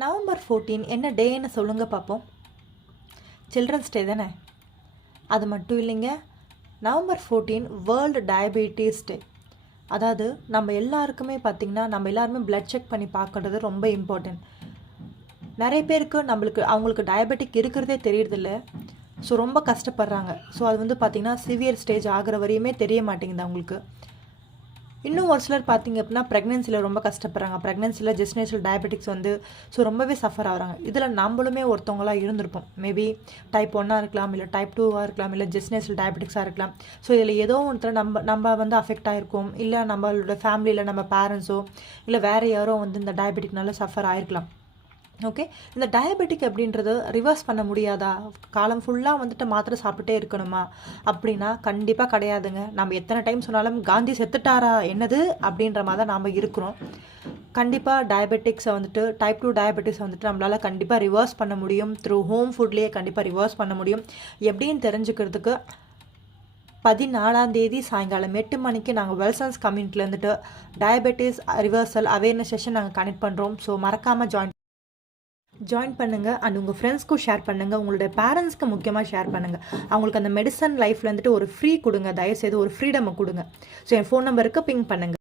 November 14 என்ன டேன்னு சொல்லுங்கள் பார்ப்போம். சில்ட்ரன்ஸ் டே தானே? அது மட்டும் இல்லைங்க, நவம்பர் 14 வேர்ல்டு டயபெட்டிஸ் டே. அதாவது நம்ம எல்லாருக்குமே பார்த்திங்கன்னா நம்ம எல்லாருமே பிளட் செக் பண்ணி பார்க்குறது ரொம்ப இம்பார்ட்டன்ட். நிறைய பேருக்கு அவங்களுக்கு டயபெட்டிக் இருக்கிறதே தெரியறதில்ல. ஸோ ரொம்ப கஷ்டப்படுறாங்க. ஸோ அது வந்து பார்த்திங்கன்னா சிவியர் ஸ்டேஜ் ஆகிற வரையுமே தெரிய மாட்டேங்குது அவங்களுக்கு. இன்னும் ஒரு சிலர் பார்த்திங்க அப்படின்னா ப்ரெக்னென்சியில் ரொம்ப கஷ்டப்படுறாங்க. ப்ரெக்னென்சியில் ஜெஸ்டினேஷனல் டயபெட்டிக்ஸ் வந்து ரொம்பவே சஃபர் ஆகிறாங்க. இதில் நம்மளுமே ஒருத்தவங்களாக இருந்திருப்போம். மேபி டைப் 1 இருக்கலாம், இல்லை டைப் 2 இருக்கலாம், இல்லை ஜெஸ்டினேஷனல் டயபெட்டிக்ஸாக இருக்கலாம். ஸோ இதில் ஏதோ ஒன்று நம்ம வந்து அஃபெக்ட் ஆகிருக்கோம். இல்லை நம்மளோட ஃபேமிலியில் நம்ம பேரண்ட்ஸோ இல்லை வேறு யாரோ வந்து இந்த டயபெட்டிக்னால சஃபர் ஆகிருக்கலாம். ஓகே, இந்த டயபெட்டிக் அப்படின்றது ரிவர்ஸ் பண்ண முடியாதா? காலம் ஃபுல்லாக வந்துட்டு மாத்திரை சாப்பிட்டுட்டே இருக்கணுமா அப்படின்னா கண்டிப்பாக கிடையாதுங்க. நம்ம எத்தனை டைம் சொன்னாலும் காந்தி செத்துட்டாரா என்னது அப்படின்ற மாதிரி தான் நாம் இருக்கிறோம். கண்டிப்பாக டயபெட்டிக்ஸை வந்துட்டு டைப் 2 டயபெட்டிக்ஸை வந்துட்டு நம்மளால் கண்டிப்பாக ரிவர்ஸ் பண்ண முடியும். த்ரூ ஹோம் ஃபுட்லேயே கண்டிப்பாக ரிவர்ஸ் பண்ண முடியும். எப்படின்னு தெரிஞ்சுக்கிறதுக்கு 14 சாயங்காலம் 8 மணிக்கு நாங்கள் வெல்சன்ஸ் கம்யூனிட்டியில் வந்துட்டு டயபெட்டிஸ் ரிவர்சல் அவேர்னஸ் செஷன் நாங்கள் கனெக்ட் பண்ணுறோம். ஸோ மறக்காமல் ஜாயின் பண்ணுங்கள். அண்ட் உங்கள் ஃப்ரெண்ட்ஸ்க்கும் ஷேர் பண்ணுங்கள். உங்களுடைய பேரண்ட்ஸ்க்கு முக்கியமாக ஷேர் பண்ணுங்கள். அவங்களுக்கு அந்த மெடிசன் லைஃப்பில் வந்துட்டு ஒரு ஃப்ரீ கொடுங்க. தயவுசெய்து ஒரு ஃப்ரீடம் கொடுங்க. ஸோ என் ஃபோன் நம்பருக்கு பிங் பண்ணுங்கள்.